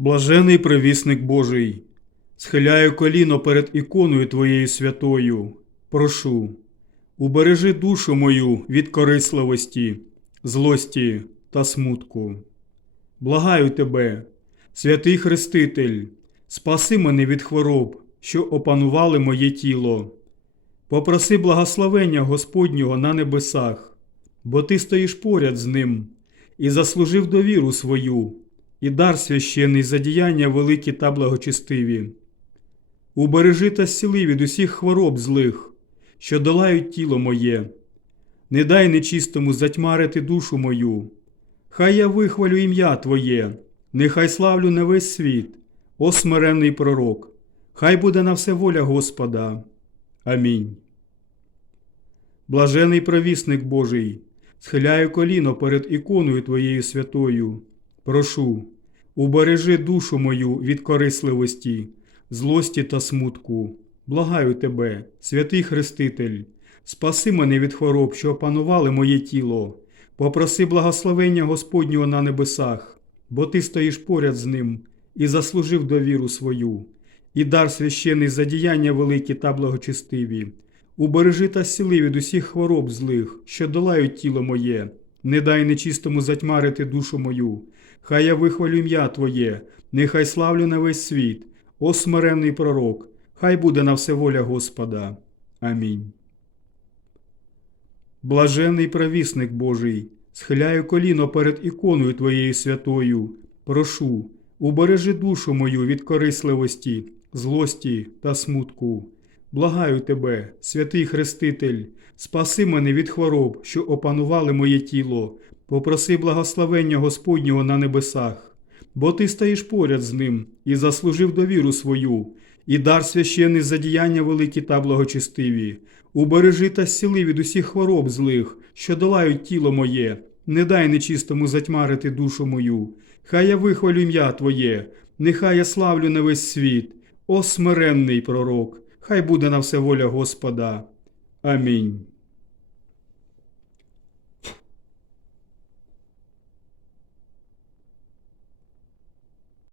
Блажений привісник Божий, схиляю коліно перед іконою Твоєю святою. Прошу, убережи душу мою від корисливості, злості та смутку. Благаю Тебе, святий Хреститель, спаси мене від хвороб, що опанували моє тіло. Попроси благословення Господнього на небесах, бо Ти стоїш поряд з ним і заслужив довіру свою, і дар священний за діяння великі та благочестиві. Убережи та зціли від усіх хвороб злих, що долають тіло моє. Не дай нечистому затьмарити душу мою. Хай я вихвалю ім'я Твоє, нехай славлю на весь світ, о смиренний пророк, хай буде на все воля Господа. Амінь. Блажений провісник Божий, схиляю коліно перед іконою Твоєю святою. Прошу, убережи душу мою від корисливості, злості та смутку. Благаю Тебе, святий Хреститель, спаси мене від хвороб, що опанували моє тіло. Попроси благословення Господнього на небесах, бо Ти стоїш поряд з ним і заслужив довіру свою, і дар священий за діяння великі та благочестиві. Убережи та зціли від усіх хвороб злих, що долають тіло моє, не дай нечистому затьмарити душу мою. Хай я вихвалю ім'я Твоє, нехай славлю на весь світ, о смиренний пророк, хай буде на все воля Господа. Амінь. Блажений правісник Божий, схиляю коліно перед іконою Твоєю святою. Прошу, убережи душу мою від корисливості, злості та смутку. Благаю Тебе, святий Хреститель, спаси мене від хвороб, що опанували моє тіло, попроси благословення Господнього на небесах, бо Ти стоїш поряд з ним і заслужив довіру свою, і дар священий за діяння великі та благочестиві. Убережи та зціли від усіх хвороб злих, що долають тіло моє, не дай нечистому затьмарити душу мою. Хай я вихвалю ім'я Твоє, нехай я славлю на весь світ, о смиренний пророк, хай буде на все воля Господа. Амінь.